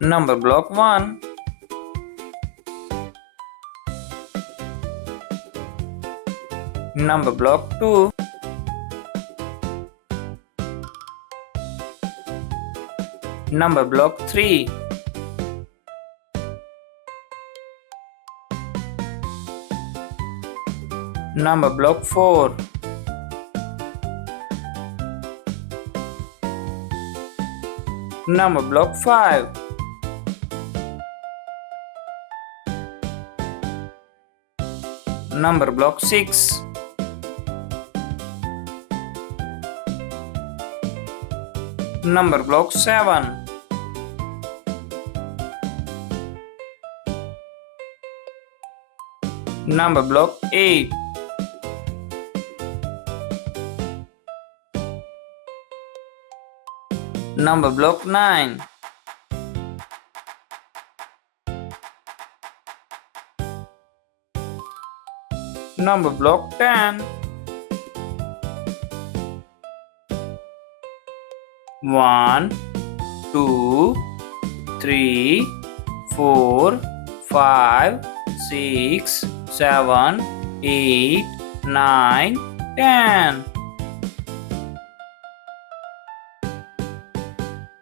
Number block 1. Number block 2. Number block 3. Number block 4. Number block 5. Number block 6. Number block 7. Number block 8. Number block 9. Number block 10. 1, 2, 3, 4, 5, 6, 7, 8, 9, 10.